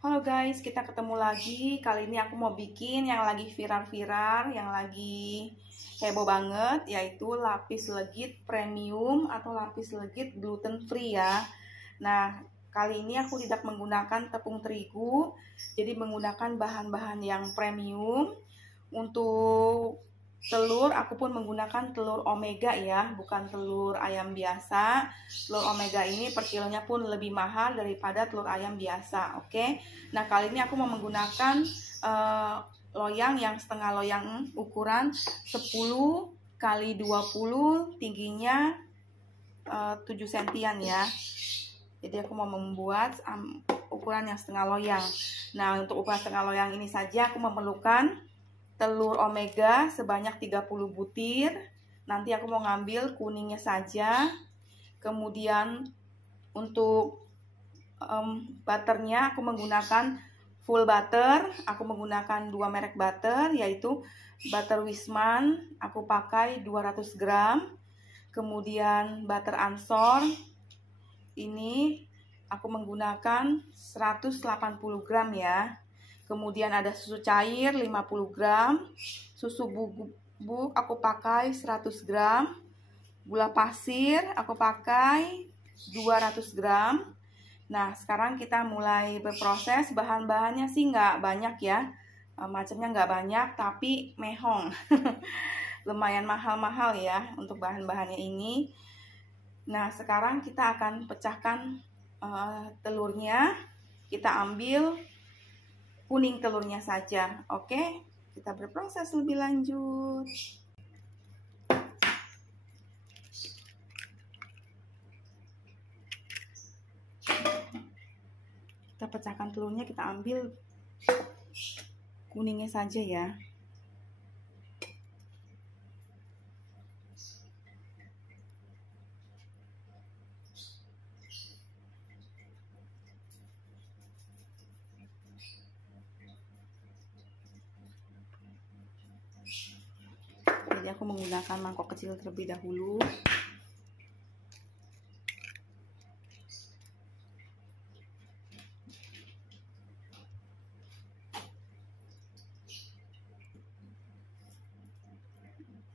Halo guys, kita ketemu lagi. Kali ini aku mau bikin yang lagi viral-viral, yang lagi heboh banget, yaitu lapis legit premium atau lapis legit gluten free ya. Nah, kali ini aku tidak menggunakan tepung terigu, jadi menggunakan bahan-bahan yang premium. Untuk telur, aku pun menggunakan telur omega ya, bukan telur ayam biasa. Telur omega ini per kilonya pun lebih mahal daripada telur ayam biasa. Oke. Nah, kali ini aku mau menggunakan loyang yang setengah loyang, ukuran 10 kali 20, tingginya 7 sentian ya. Jadi aku mau membuat ukuran yang setengah loyang. Nah, untuk ukuran setengah loyang ini saja aku memerlukan telur omega sebanyak 30 butir. Nanti aku mau ngambil kuningnya saja. Kemudian untuk butternya aku menggunakan full butter. Aku menggunakan 2 merek butter, yaitu butter Wisman, aku pakai 200 gram. Kemudian butter Ansor, ini aku menggunakan 180 gram ya. Kemudian ada susu cair 50 gram, susu bubuk aku pakai 100 gram, gula pasir aku pakai 200 gram. Nah, sekarang kita mulai berproses. Bahan-bahannya sih nggak banyak ya, macamnya nggak banyak, tapi mehong. Lumayan mahal-mahal ya untuk bahan-bahannya ini. Nah, sekarang kita akan pecahkan telurnya. Kita ambil kuning telurnya saja. Oke, kita berproses lebih lanjut. Kita pecahkan telurnya, kita ambil kuningnya saja ya. Jadi aku menggunakan mangkok kecil terlebih dahulu.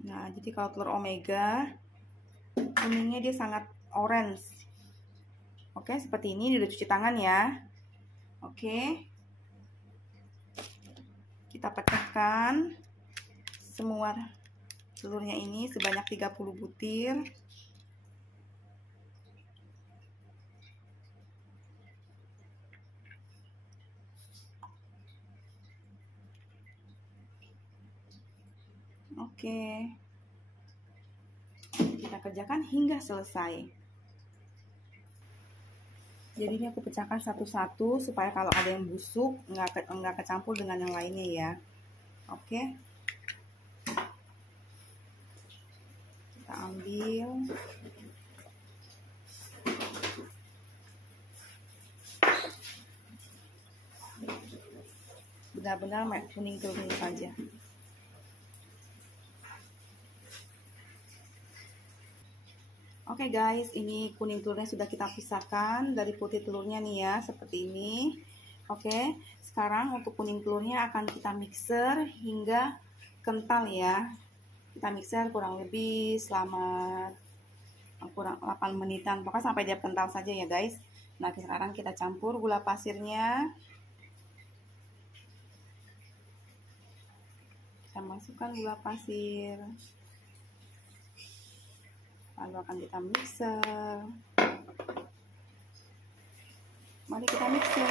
Nah, jadi kalau telur omega kuningnya dia sangat orange. Oke, seperti ini. Udah cuci tangan ya. Oke, kita pecahkan semua telurnya ini sebanyak 30 butir. Oke, kita kerjakan hingga selesai. Jadi ini aku pecahkan satu-satu supaya kalau ada yang busuk nggak kecampur dengan yang lainnya ya. Oke, kita ambil. Benar-benar kuning telurnya saja. Oke guys, ini kuning telurnya sudah kita pisahkan dari putih telurnya nih ya, seperti ini. Oke, sekarang untuk kuning telurnya akan kita mixer hingga kental ya. Kita mixer kurang lebih selama kurang 8 menitan, pokoknya sampai dia kental saja ya guys. Nah, sekarang kita campur gula pasirnya. Kita masukkan gula pasir. Lalu akan kita mixer. Mari kita mixer.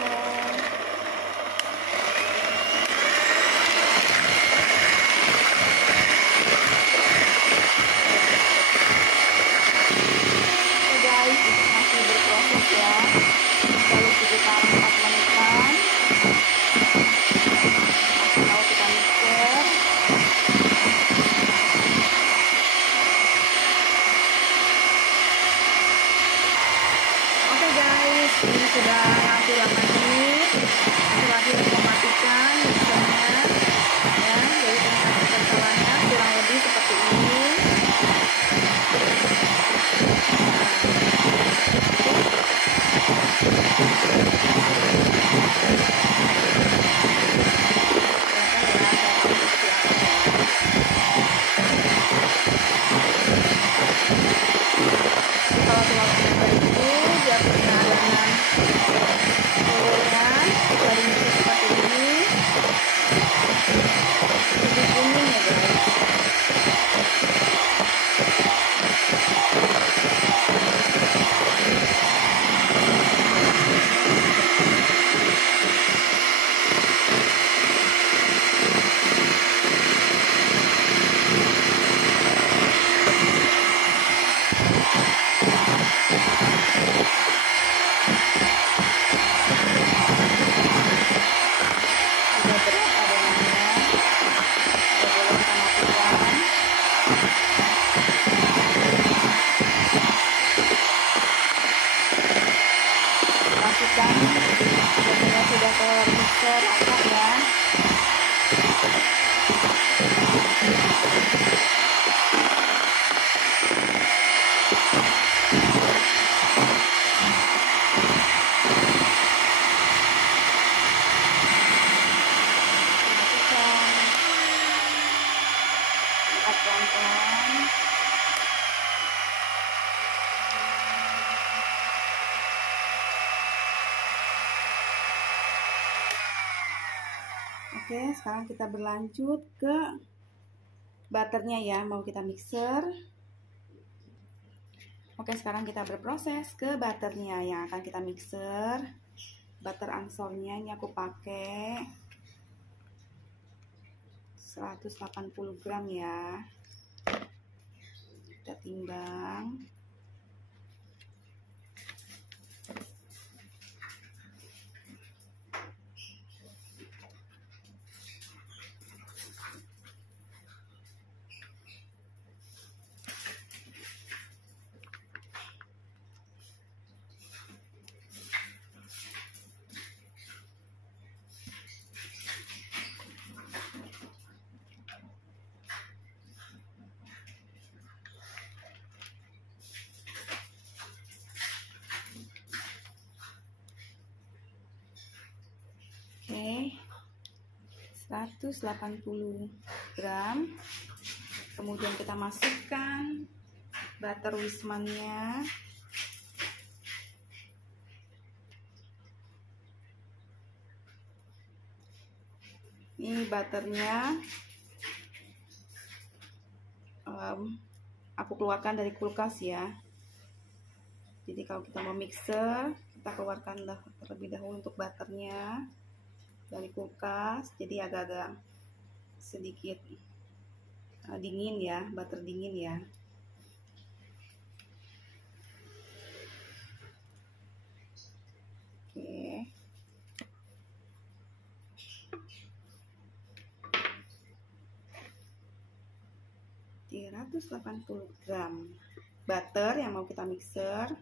Oke guys, ini masih berproses ya. Lalu sekitar 4 menitan. Lalu kita mixer. Ini sudah hasil yang manis. serata ya. Pelan-pelan. Oke, sekarang kita berlanjut ke butternya ya, mau kita mixer. Oke, sekarang kita berproses ke butternya yang akan kita mixer. Butter angsornya ini aku pakai 180 gram ya. Kita timbang. Oke, 180 gram. Kemudian kita masukkan butter Wismannya. Ini butternya aku keluarkan dari kulkas ya. Jadi kalau kita mau mixer, kita keluarkan terlebih dahulu untuk butternya dari kulkas. Jadi agak-agak sedikit dingin ya, butter dingin ya. Oke. Oke. 380 gram butter yang mau kita mixer.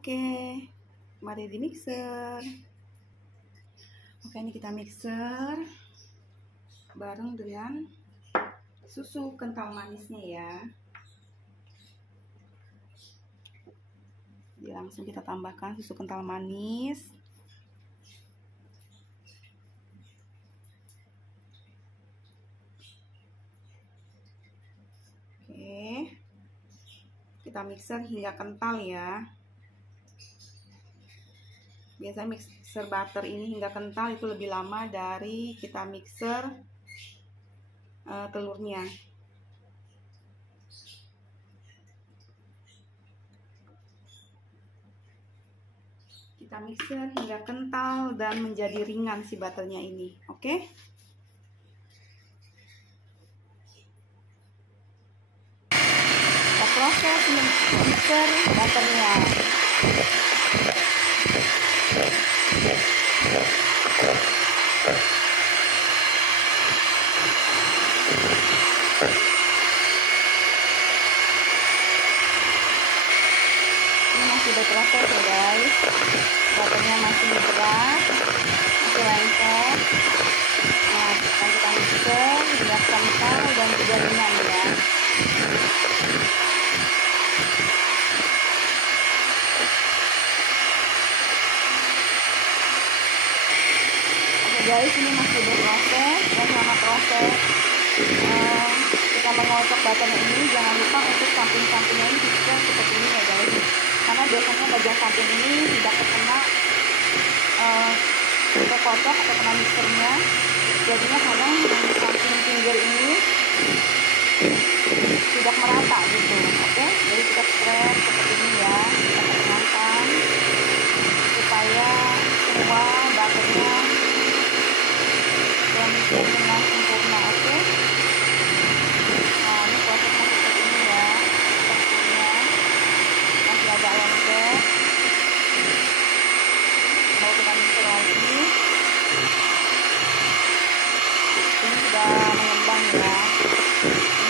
Oke, mari di mixer. Oke, ini kita mixer bareng dengan susu kental manisnya ya. Jadi langsung kita tambahkan susu kental manis. Oke, kita mixer hingga kental ya. Biasanya mixer butter ini hingga kental itu lebih lama dari kita mixer telurnya. Kita mixer hingga kental dan menjadi ringan si butternya ini. Oke. Kita proses mixer butternya. Ini masih berproses ya guys. Butternya masih berat, masih lengket. Nah, kita mixer hingga kental dan juga ringan ya. Guys, ini masih berproses dan selama proses kita mengocok butternya ini, jangan lupa untuk samping-sampingnya ini bisa seperti ini ya guys, karena biasanya bagian samping ini tidak terkena kocok atau kena mixernya, jadinya kadang samping pinggir ini tidak merata gitu. Oke, jadi kita spread seperti ini ya, kita perkenalkan supaya semua butternya mixer dengan sempurna. Oke. Nah, ini prosesnya seperti ini ya. Teksturnya masih agak lengket. Mau kita mixer lagi. Ini sudah mengembang ya. Ini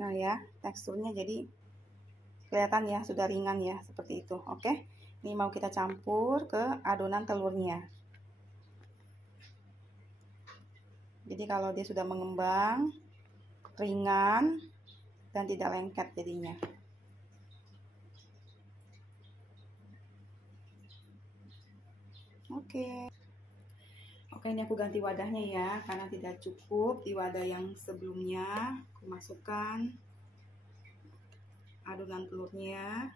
Nah ya, teksturnya jadi kelihatan ya, sudah ringan ya, seperti itu. Oke, ini mau kita campur ke adonan telurnya. Jadi kalau dia sudah mengembang, ringan, dan tidak lengket jadinya. Oke, ini aku ganti wadahnya ya, karena tidak cukup di wadah yang sebelumnya. Aku masukkan adonan telurnya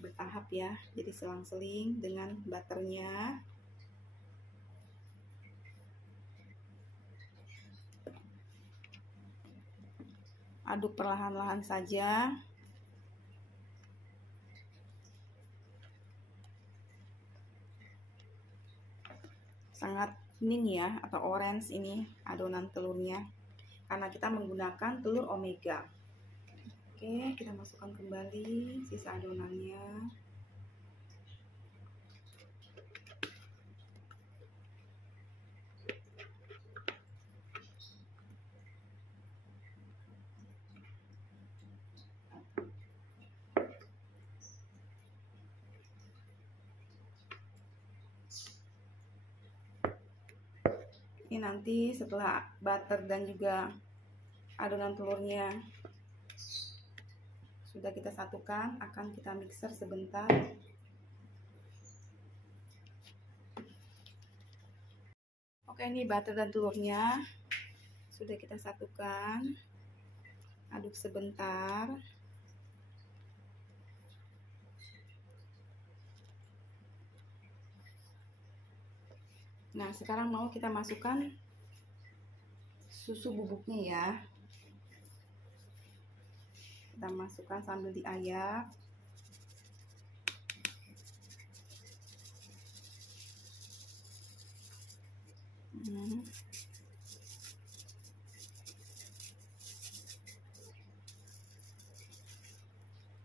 bertahap ya, jadi selang-seling dengan butternya. Aduk perlahan-lahan saja. Sangat kuning ya, atau orange ini adonan telurnya, karena kita menggunakan telur omega. Oke, kita masukkan kembali sisa adonannya. Ini nanti setelah butter dan juga adonan telurnya sudah kita satukan, akan kita mixer sebentar. Oke, ini butter dan telurnya sudah kita satukan. Aduk sebentar. Nah, sekarang mau kita masukkan susu bubuknya ya. Kita masukkan sambil diayak.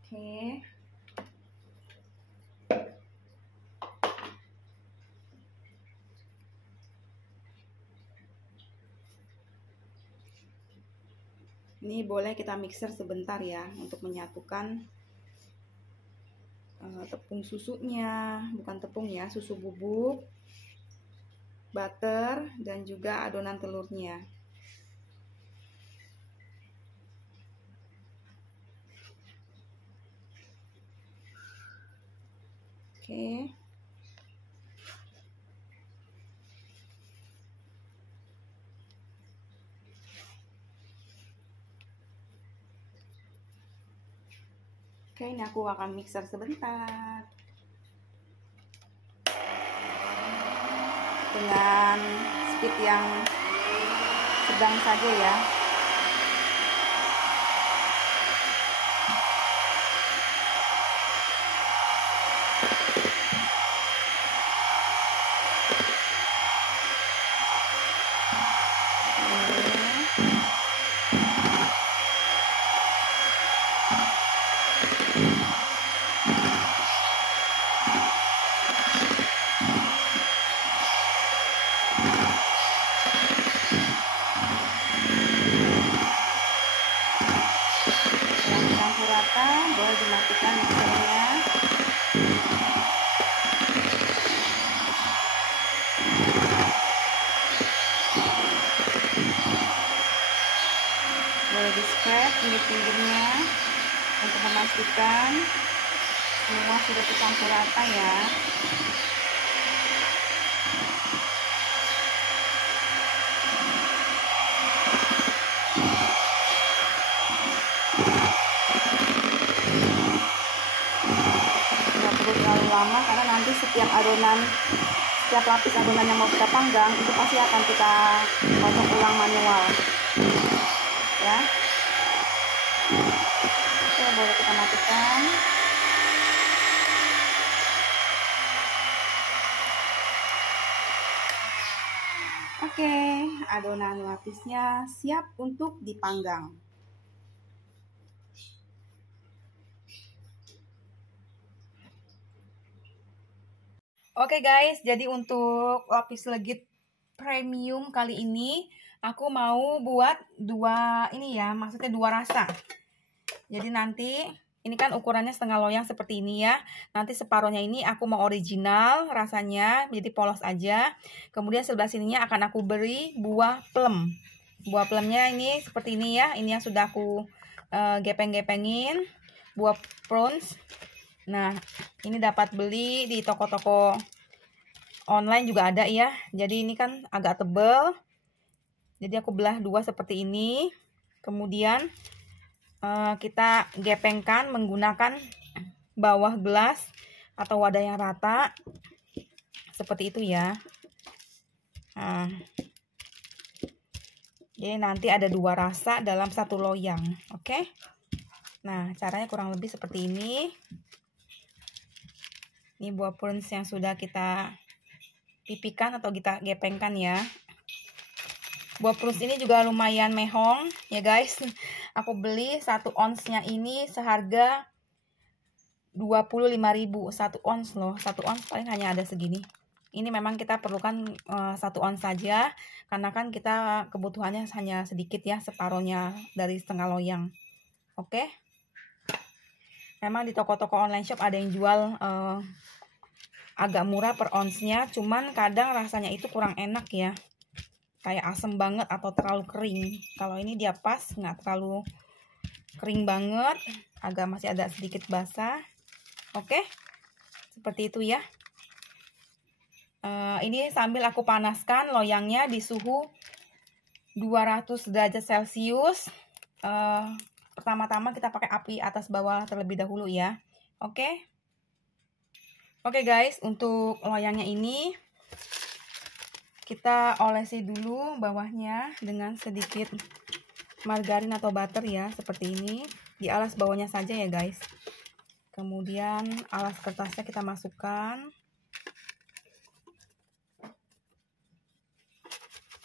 Oke. Ini boleh kita mixer sebentar ya, untuk menyatukan tepung susunya, bukan tepung ya, susu bubuk, butter, dan juga adonan telurnya. Oke. Oke, ini aku akan mixer sebentar. Dengan speed yang sedang saja ya. Campur rata, boleh dimatikan mixernya. Boleh di spread pinggir-pinggirnya untuk memastikan semua sudah tercampur rata ya. Terlalu lama, karena nanti setiap lapis adonan yang mau kita panggang itu pasti akan kita potong ulang manual ya. Oke, boleh kita matikan. Oke, adonan lapisnya siap untuk dipanggang. Oke guys, jadi untuk lapis legit premium kali ini aku mau buat dua ini ya, maksudnya dua rasa. Jadi nanti ini kan ukurannya setengah loyang seperti ini ya. Nanti separuhnya ini aku mau original rasanya, jadi polos aja. Kemudian sebelah sininya akan aku beri buah plum. Buah plumnya ini seperti ini ya. Ini yang sudah aku gepeng-gepengin. Buah prunes. Nah, ini dapat beli di toko-toko online juga ada ya. Jadi ini kan agak tebal. Jadi aku belah dua seperti ini. Kemudian kita gepengkan menggunakan bawah gelas atau wadah yang rata. Seperti itu ya. Nah, jadi nanti ada dua rasa dalam satu loyang. Oke. Nah, caranya kurang lebih seperti ini. Ini buah prunes yang sudah kita pipikan atau kita gepengkan ya. Buah prunes ini juga lumayan mehong ya guys. Aku beli 1 onsnya ini seharga 25.000. 1 ons loh. 1 ons paling hanya ada segini. Ini memang kita perlukan 1 ons saja. Karena kan kita kebutuhannya hanya sedikit ya. Separohnya dari setengah loyang. Oke. Memang di toko-toko online shop ada yang jual agak murah per onsnya. Cuman kadang rasanya itu kurang enak ya. Kayak asem banget atau terlalu kering. Kalau ini dia pas, nggak terlalu kering banget, agak masih ada sedikit basah. Oke, seperti itu ya. Ini sambil aku panaskan loyangnya di suhu 200 derajat Celcius. Pertama-tama kita pakai api atas bawah terlebih dahulu ya. Oke. Oke guys, untuk loyangnya ini kita olesi dulu bawahnya dengan sedikit margarin atau butter ya, seperti ini. Dialas bawahnya saja ya guys. Kemudian alas kertasnya kita masukkan.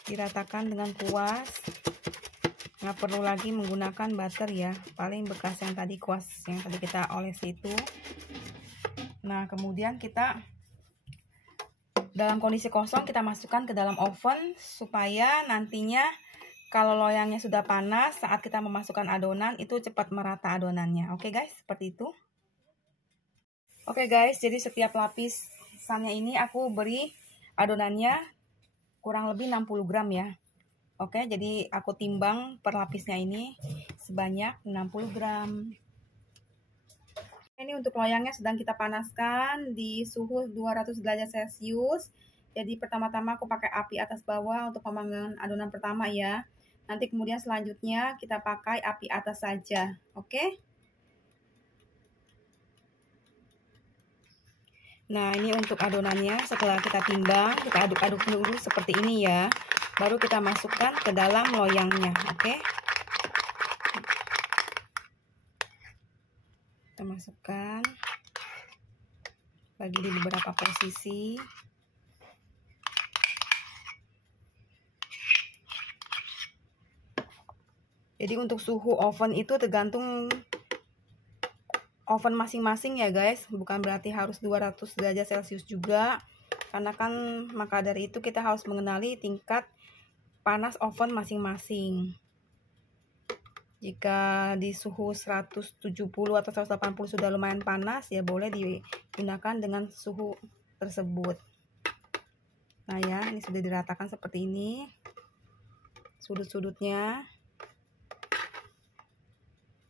Diratakan dengan kuas. Nggak perlu lagi menggunakan butter ya. Paling bekas yang tadi kuas yang tadi kita olesi itu. Nah, kemudian kita dalam kondisi kosong kita masukkan ke dalam oven supaya nantinya kalau loyangnya sudah panas saat kita memasukkan adonan itu cepat merata adonannya. Oke guys, seperti itu. Oke guys, jadi setiap lapisannya ini aku beri adonannya kurang lebih 60 gram ya. Oke, jadi aku timbang per lapisnya ini sebanyak 60 gram. Ini untuk loyangnya sedang kita panaskan di suhu 200 derajat Celcius. Jadi pertama-tama aku pakai api atas bawah untuk pemanggangan adonan pertama ya. Nanti kemudian selanjutnya kita pakai api atas saja. Oke. Nah, ini untuk adonannya setelah kita timbang, kita aduk-aduk dulu seperti ini ya. Baru kita masukkan ke dalam loyangnya. Oke. Kita masukkan, bagi di beberapa posisi. Jadi untuk suhu oven itu tergantung oven masing-masing ya guys. Bukan berarti harus 200 derajat Celcius juga. Karena kan maka dari itu kita harus mengenali tingkat panas oven masing-masing. Jika di suhu 170 atau 180 sudah lumayan panas, ya boleh digunakan dengan suhu tersebut. Nah ya, ini sudah diratakan seperti ini. Sudut-sudutnya.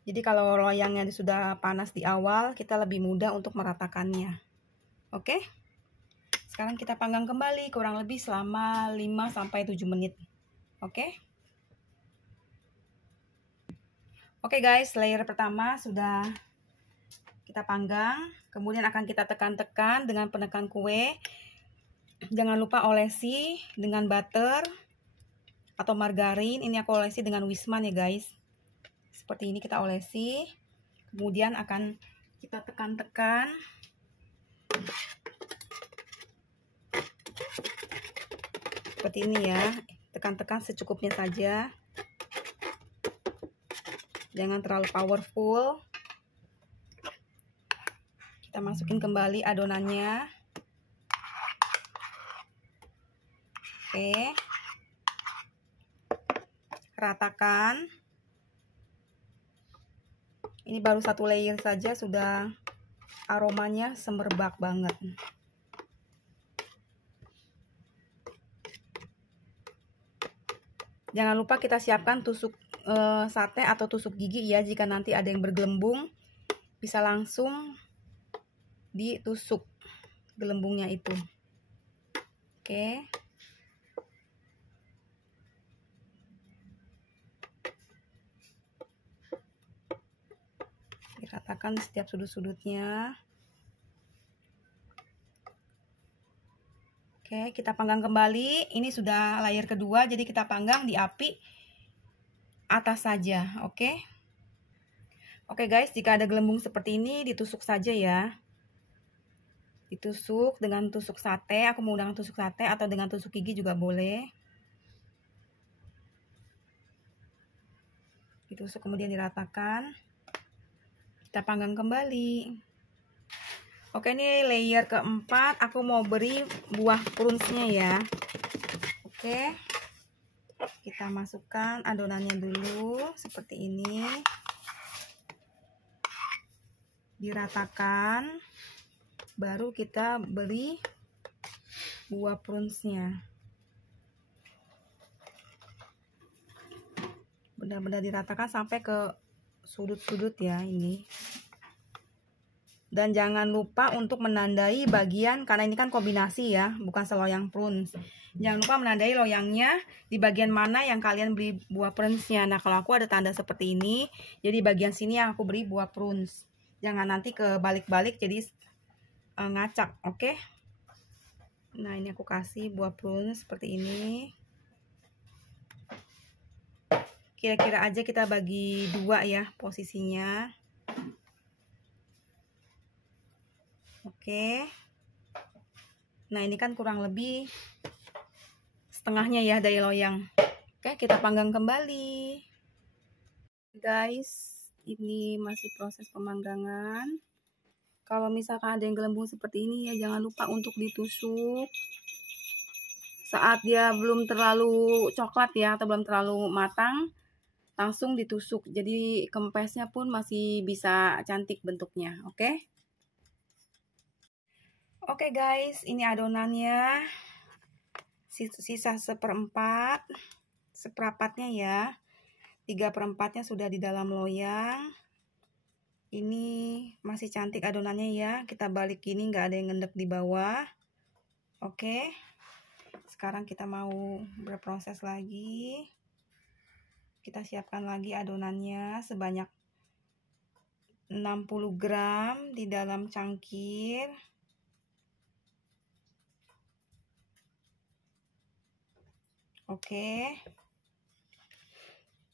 Jadi kalau loyangnya sudah panas di awal, kita lebih mudah untuk meratakannya. Oke? Sekarang kita panggang kembali kurang lebih selama 5-7 menit. Oke? Oke guys, layer pertama sudah kita panggang. Kemudian akan kita tekan-tekan dengan penekan kue. Jangan lupa olesi dengan butter atau margarin. Ini aku olesi dengan Wisman ya guys. Seperti ini kita olesi. Kemudian akan kita tekan-tekan. Seperti ini ya. Tekan-tekan secukupnya saja. Jangan terlalu powerful. Kita masukin kembali adonannya. Oke, Oke. Ratakan. Ini baru satu layer saja sudah aromanya semerbak banget. Jangan lupa kita siapkan tusuk sate atau tusuk gigi ya, jika nanti ada yang bergelembung bisa langsung ditusuk gelembungnya itu. Oke. Diratakan di setiap sudut-sudutnya. Oke, kita panggang kembali. Ini sudah layer kedua, jadi kita panggang di api atas saja. Oke. Oke guys, jika ada gelembung seperti ini ditusuk saja ya. Ditusuk dengan tusuk sate, aku mau dengan tusuk sate atau dengan tusuk gigi juga boleh. Ditusuk kemudian diratakan. Kita panggang kembali. Oke, ini layer keempat, aku mau beri buah prunsnya ya. Oke. Kita masukkan adonannya dulu seperti ini. Diratakan. Baru kita beri buah prunsnya. Benar-benar diratakan sampai ke sudut-sudut ya ini. Dan jangan lupa untuk menandai bagian, karena ini kan kombinasi ya, bukan seloyang pruns. Jangan lupa menandai loyangnya di bagian mana yang kalian beri buah prunsnya. Nah, kalau aku ada tanda seperti ini, jadi bagian sini yang aku beri buah pruns. Jangan nanti kebalik-balik jadi ngacak, oke? Nah, ini aku kasih buah pruns seperti ini. Kira-kira aja kita bagi dua ya posisinya. Oke. Nah, ini kan kurang lebih setengahnya ya dari loyang. Oke, kita panggang kembali. Guys, ini masih proses pemanggangan. Kalau misalkan ada yang gelembung seperti ini ya, jangan lupa untuk ditusuk. Saat dia belum terlalu coklat ya, atau belum terlalu matang, langsung ditusuk. Jadi kempesnya pun masih bisa cantik bentuknya, oke? Oke guys, ini adonannya. Sisa seperempat, seperempatnya ya. 3/4-nya sudah di dalam loyang. Ini masih cantik adonannya ya. Kita balik gini, nggak ada yang ngendek di bawah. Oke. Sekarang kita mau berproses lagi. Kita siapkan lagi adonannya sebanyak 60 gram di dalam cangkir. Oke.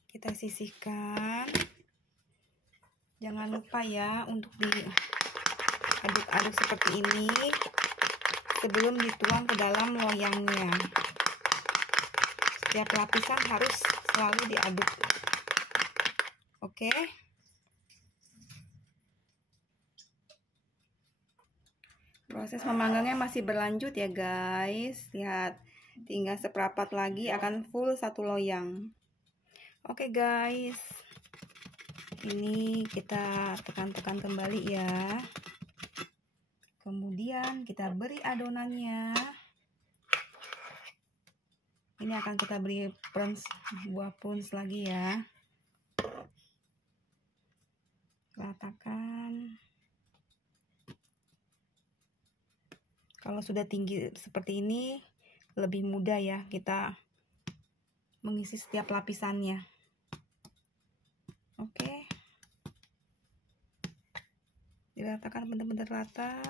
Kita sisihkan. Jangan lupa ya untuk diaduk-aduk seperti ini sebelum dituang ke dalam loyangnya. Setiap lapisan harus selalu diaduk. Oke. Proses memanggangnya masih berlanjut ya guys. Lihat, tinggal seperempat lagi akan full satu loyang. Oke guys. Ini kita tekan-tekan kembali ya. Kemudian kita beri adonannya. Ini akan kita beri buah pruns lagi ya. Ratakan. Kalau sudah tinggi seperti ini, lebih mudah ya kita mengisi setiap lapisannya. Oke. Diratakan benar-benar rata.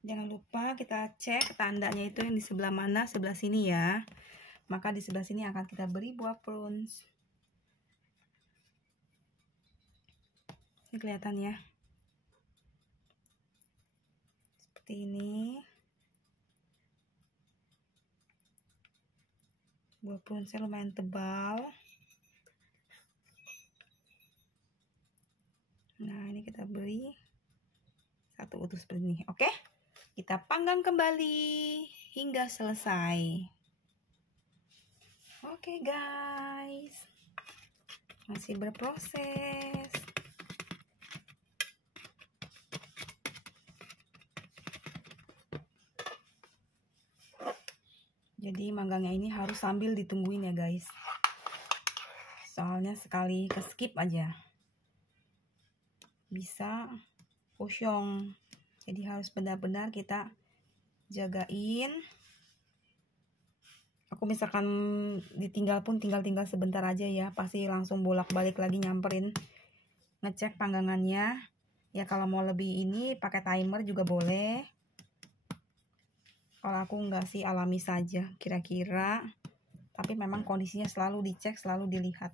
Jangan lupa kita cek tandanya itu yang di sebelah mana, sebelah sini ya. Maka di sebelah sini akan kita beri buah pruns. Ini kelihatan ya. Seperti ini. Buah prunsnya lumayan tebal. Nah, ini kita beri satu utuh seperti ini. Oke. Kita panggang kembali hingga selesai. Oke guys, masih berproses. Jadi manggangnya ini harus sambil ditungguin ya guys. Soalnya sekali ke skip aja bisa kosong. Jadi harus benar-benar kita jagain. Aku misalkan ditinggal pun tinggal sebentar aja ya, pasti langsung bolak-balik lagi nyamperin ngecek panggangannya. Ya kalau mau lebih ini pakai timer juga boleh. Kalau aku enggak sih, alami saja kira-kira. Tapi memang kondisinya selalu dicek, selalu dilihat.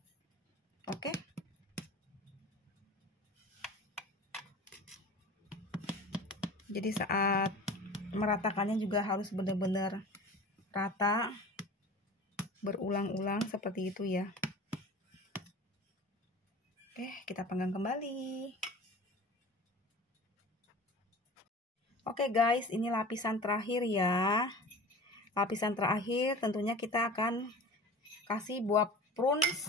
Oke. Jadi saat meratakannya juga harus benar-benar rata, berulang-ulang seperti itu ya. Oke, kita panggang kembali. Oke guys, ini lapisan terakhir ya. Lapisan terakhir tentunya kita akan kasih buah prunes.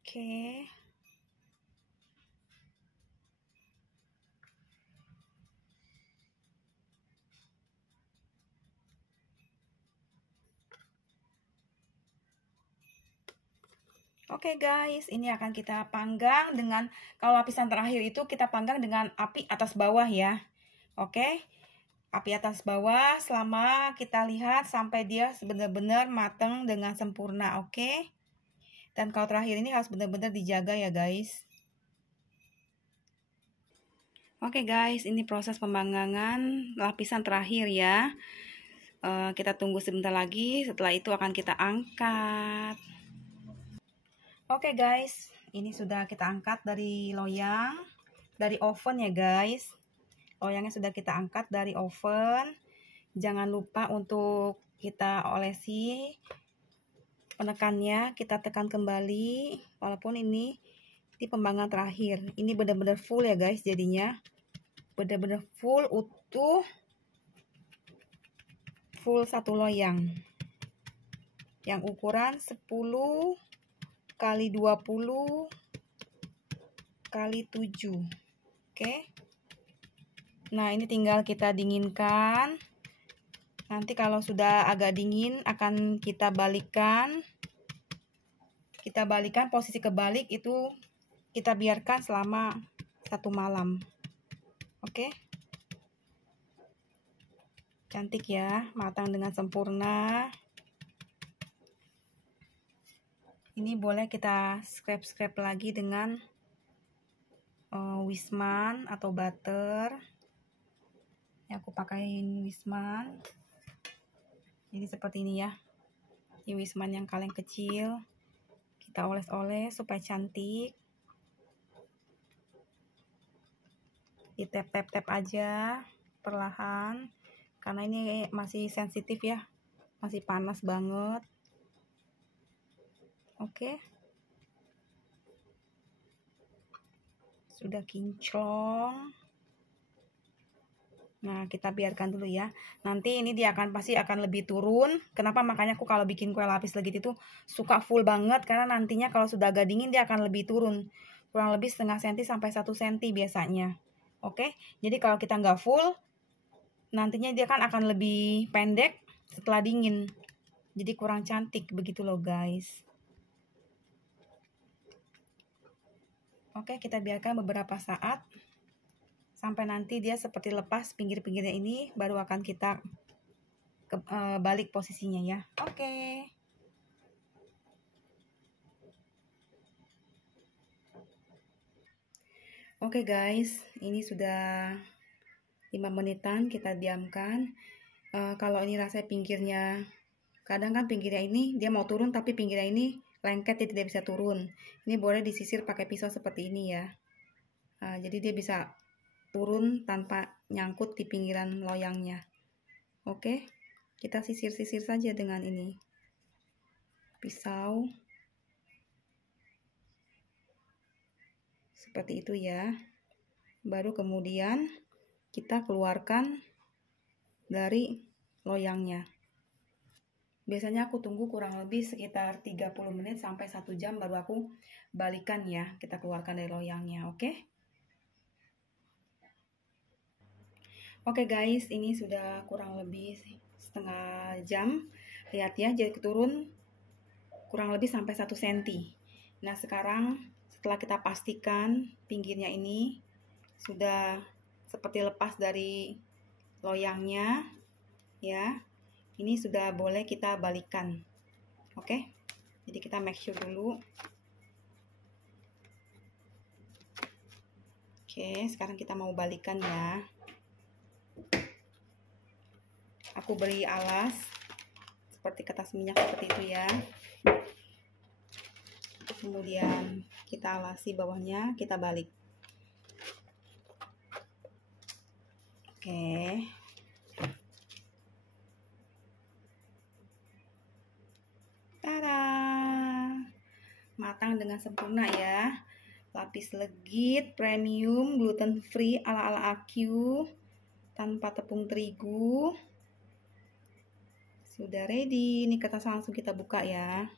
Oke. Oke guys, ini akan kita panggang dengan, kalau lapisan terakhir itu kita panggang dengan api atas bawah ya. Oke, api atas bawah selama kita lihat sampai dia benar-benar matang dengan sempurna. Oke, dan kalau terakhir ini harus benar-benar dijaga ya guys. Oke guys, ini proses pemanggangan lapisan terakhir ya. Kita tunggu sebentar lagi, setelah itu akan kita angkat. Oke guys, ini sudah kita angkat dari loyang, dari oven ya guys. Loyangnya sudah kita angkat dari oven. Jangan lupa untuk kita olesi penekannya, kita tekan kembali. Walaupun ini di pemanggangan terakhir, ini benar-benar full ya guys jadinya. Benar-benar full utuh, full satu loyang. Yang ukuran 10 kali 20 kali 7. Oke. Nah, ini tinggal kita dinginkan. Nanti kalau sudah agak dingin akan kita balikkan. Kita balikkan posisi kebalik itu kita biarkan selama 1 malam. Oke. Cantik ya, matang dengan sempurna. Ini boleh kita scrape lagi dengan Wisman atau butter. Ya, aku pakaiin Wisman. Jadi seperti ini ya. Ini Wisman yang kaleng kecil. Kita oles-oles supaya cantik. Di tap-tap aja perlahan. Karena ini masih sensitif ya. Masih panas banget. Oke. Sudah kinclong. Nah, kita biarkan dulu ya. Nanti ini dia pasti akan lebih turun. Kenapa? Makanya aku kalau bikin kue lapis legit itu suka full banget. Karena nantinya kalau sudah agak dingin dia akan lebih turun. Kurang lebih setengah senti sampai 1 senti biasanya. Oke. Jadi kalau kita nggak full, nantinya dia akan lebih pendek setelah dingin. Jadi kurang cantik begitu loh guys. Oke, kita biarkan beberapa saat. Sampai nanti dia seperti lepas pinggir-pinggirnya ini, baru akan kita balik posisinya ya. Oke. Oke guys, ini sudah 5 menitan kita diamkan. Kalau ini rasanya pinggirnya, kadang kan pinggirnya ini dia mau turun tapi pinggirnya ini lengket, jadi tidak bisa turun. Ini boleh disisir pakai pisau seperti ini ya. Jadi dia bisa turun tanpa nyangkut di pinggiran loyangnya. Oke, kita sisir-sisir saja dengan ini pisau. Seperti itu ya. baru kemudian kita keluarkan dari loyangnya. Biasanya aku tunggu kurang lebih sekitar 30 menit sampai 1 jam baru aku balikan ya, kita keluarkan dari loyangnya, oke? Oke guys, ini sudah kurang lebih setengah jam. Lihat ya, jadi turun kurang lebih sampai 1 cm. Nah sekarang setelah kita pastikan pinggirnya ini sudah seperti lepas dari loyangnya ya, ini sudah boleh kita balikan. Oke, jadi kita make sure dulu. Oke, sekarang kita mau balikan ya. Aku beri alas seperti kertas minyak seperti itu ya. Kemudian kita alasi bawahnya, kita balik. Oke. Tada! Matang dengan sempurna ya. Lapis legit premium gluten free ala-ala AQ tanpa tepung terigu. Sudah ready. Ini kertas langsung kita buka ya.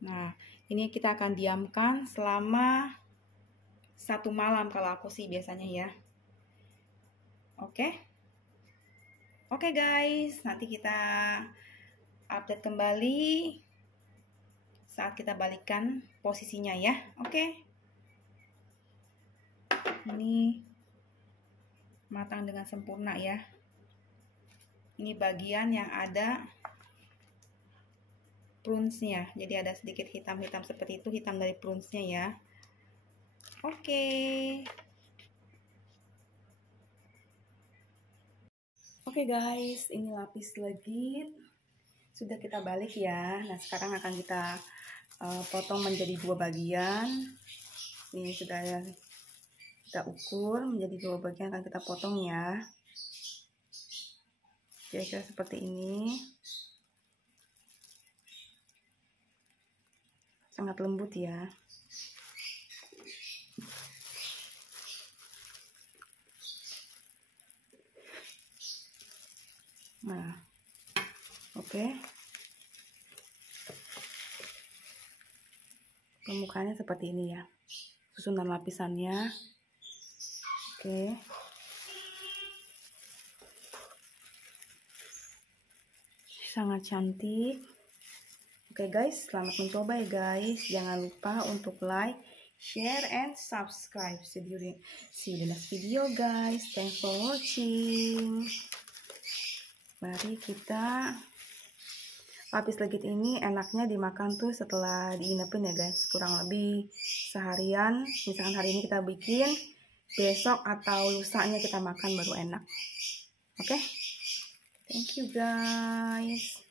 Nah, ini kita akan diamkan selama 1 malam kalau aku sih biasanya ya. Oke. Oke guys, nanti kita update kembali saat kita balikan posisinya ya. Oke. Ini matang dengan sempurna ya. Ini bagian yang ada prunsnya, jadi ada sedikit hitam-hitam seperti itu, hitam dari prunsnya ya. Oke. Oke guys, ini lapis legit sudah kita balik ya. Nah sekarang akan kita potong menjadi 2 bagian. Ini sudah kita ukur menjadi 2 bagian, akan kita potong ya. Kira-kira seperti ini. Sangat lembut ya. Nah, oke. Permukaannya seperti ini ya. Susunan lapisannya. Oke. Sangat cantik. Oke guys, selamat mencoba ya guys. Jangan lupa untuk like, share, and subscribe. See you in the next video guys. Thanks for watching. Mari kita, lapis legit ini enaknya dimakan tuh setelah diinepin ya guys. Kurang lebih seharian. Misalkan hari ini kita bikin, besok atau lusanya kita makan baru enak. Oke? Thank you guys.